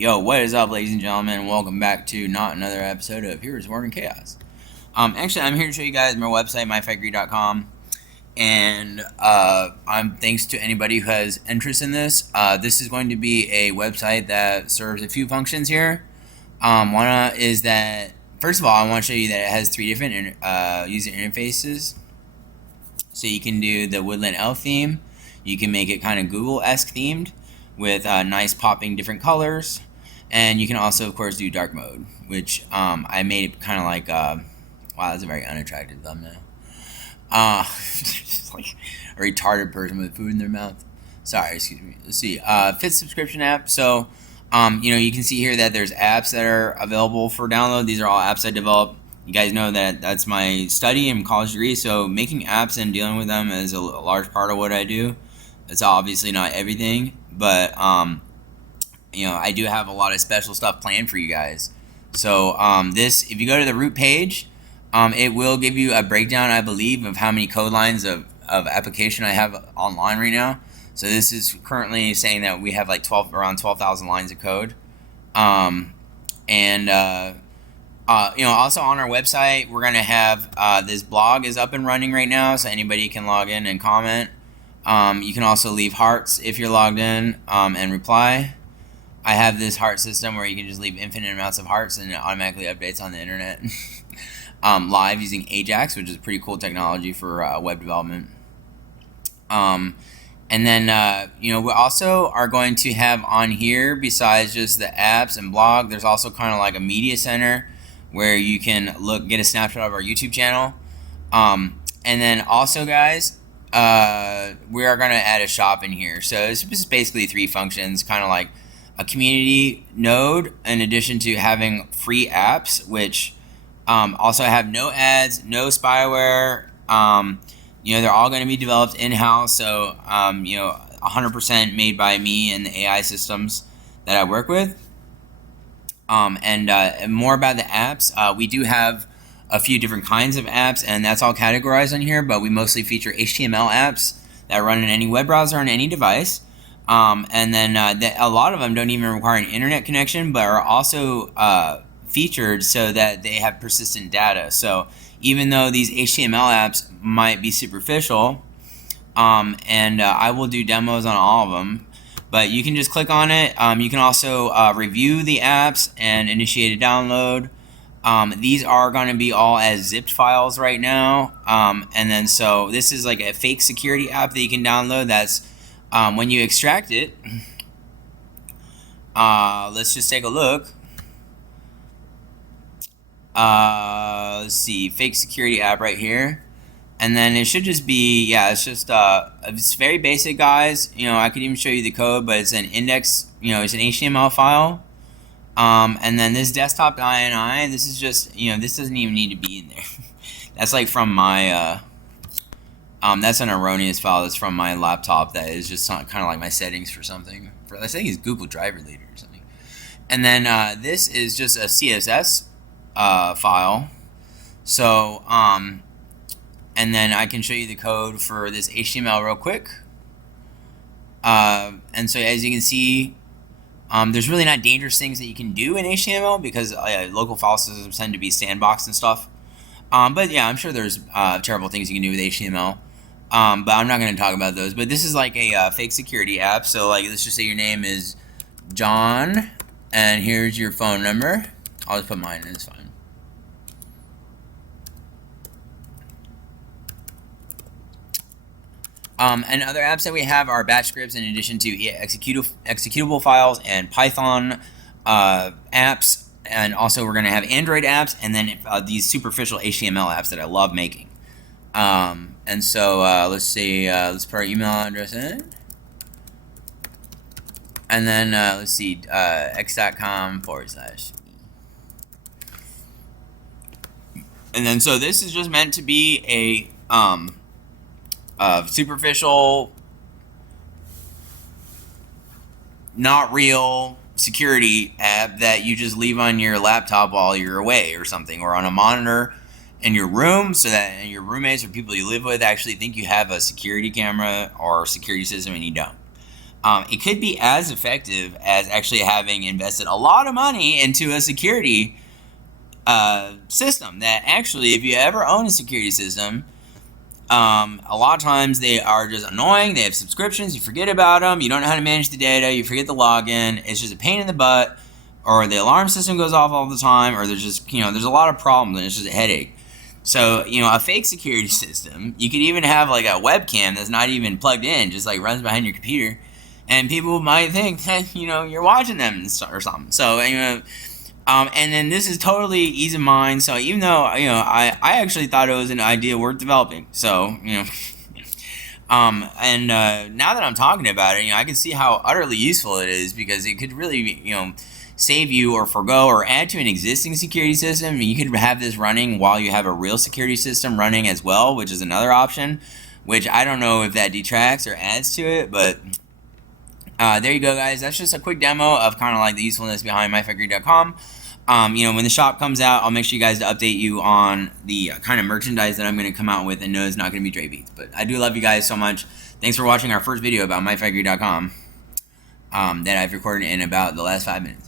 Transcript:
Yo, what is up, ladies and gentlemen? Welcome back to not another episode of Heroes War and Chaos. Actually, I'm here to show you guys my website, myfitegre.com, and I'm thanks to anybody who has interest in this. This is going to be a website that serves a few functions here. One is that first of all, I want to show you that it has 3 different user interfaces. So you can do the Woodland Elf theme. You can make it kind of Google-esque themed with nice popping different colors. And you can also, of course, do dark mode, which I made it kind of like, wow, that's a very unattractive thumbnail. Just like a retarded person with food in their mouth. Sorry, excuse me. Let's see. Fit subscription app. So, you can see here that there's apps that are available for download. These are all apps I developed. You guys know that that's my study and college degree. So making apps and dealing with them is a large part of what I do. It's obviously not everything, but I do have a lot of special stuff planned for you guys. So if you go to the root page, it will give you a breakdown, I believe, of how many code lines of application I have online right now. So this is currently saying that we have like around 12,000 lines of code. Also on our website, we're gonna have this blog is up and running right now, so anybody can log in and comment. You can also leave hearts if you're logged in and reply. I have this heart system where you can just leave infinite amounts of hearts and it automatically updates on the internet. Live using Ajax, which is pretty cool technology for web development. We also are going to have on here, besides just the apps and blog, there's also kind of like a media center where you can get a snapshot of our YouTube channel. And then also, guys, we are going to add a shop in here. So it's just basically 3 functions, kind of like a community node, in addition to having free apps, which also have no ads, no spyware. They're all going to be developed in-house, so 100% made by me and the AI systems that I work with. And more about the apps, we do have a few different kinds of apps, and that's all categorized on here, but we mostly feature HTML apps that run in any web browser on any device. A lot of them don't even require an internet connection, but are also featured so that they have persistent data. So even though these HTML apps might be superficial, I will do demos on all of them, but you can just click on it. You can also review the apps and initiate a download. These are going to be all as zipped files right now. So this is like a fake security app that you can download. That's when you extract it. Let's just take a look. Let's see, fake security app right here. And then it should just be, it's very basic, guys. I could even show you the code, but it's an index, it's an HTML file. And then this desktop.ini, this is just, this doesn't even need to be in there. That's like from my, that's an erroneous file that's from my laptop that is just kind of like my settings for something. I think it's Google Driver Leader or something. And then this is just a CSS file. So, and then I can show you the code for this HTML real quick. And so as you can see, there's really not dangerous things that you can do in HTML because local file systems tend to be sandboxed and stuff. But yeah, I'm sure there's terrible things you can do with HTML. But I'm not going to talk about those. But this is like a fake security app. So like, let's just say your name is John, and here's your phone number. I'll just put mine in, it's fine. And other apps that we have are batch scripts in addition to executable files and Python apps. And also we're going to have Android apps and then these superficial HTML apps that I love making. Let's see, let's put our email address in. And then let's see, x.com/. And then so this is just meant to be a superficial, not real security app that you just leave on your laptop while you're away or something, or on a monitor in your room, so that your roommates or people you live with actually think you have a security camera or security system and you don't. It could be as effective as actually having invested a lot of money into a security system. That actually, if you ever own a security system, a lot of times they are just annoying. They have subscriptions. You forget about them. You don't know how to manage the data. You forget the login. It's just a pain in the butt. Or the alarm system goes off all the time. Or there's just, there's a lot of problems and it's just a headache. So, a fake security system, you could even have like a webcam that's not even plugged in, just like runs behind your computer. And people might think, hey, you're watching them or something. So, and then this is totally ease of mind. So even though, I actually thought it was an idea worth developing. So, now that I'm talking about it, I can see how utterly useful it is, because it could really, save you or forgo or add to an existing security system. You could have this running while you have a real security system running as well, which is another option, which I don't know if that detracts or adds to it, but there you go, guys. That's just a quick demo of kind of like the usefulness behind myfitegre.com. When the shop comes out, I'll make sure you guys to update you on the kind of merchandise that I'm going to come out with, and no, it's not going to be Dre Beats. But I do love you guys so much. Thanks for watching our first video about myfitegre.com that I've recorded in about the last 5 minutes.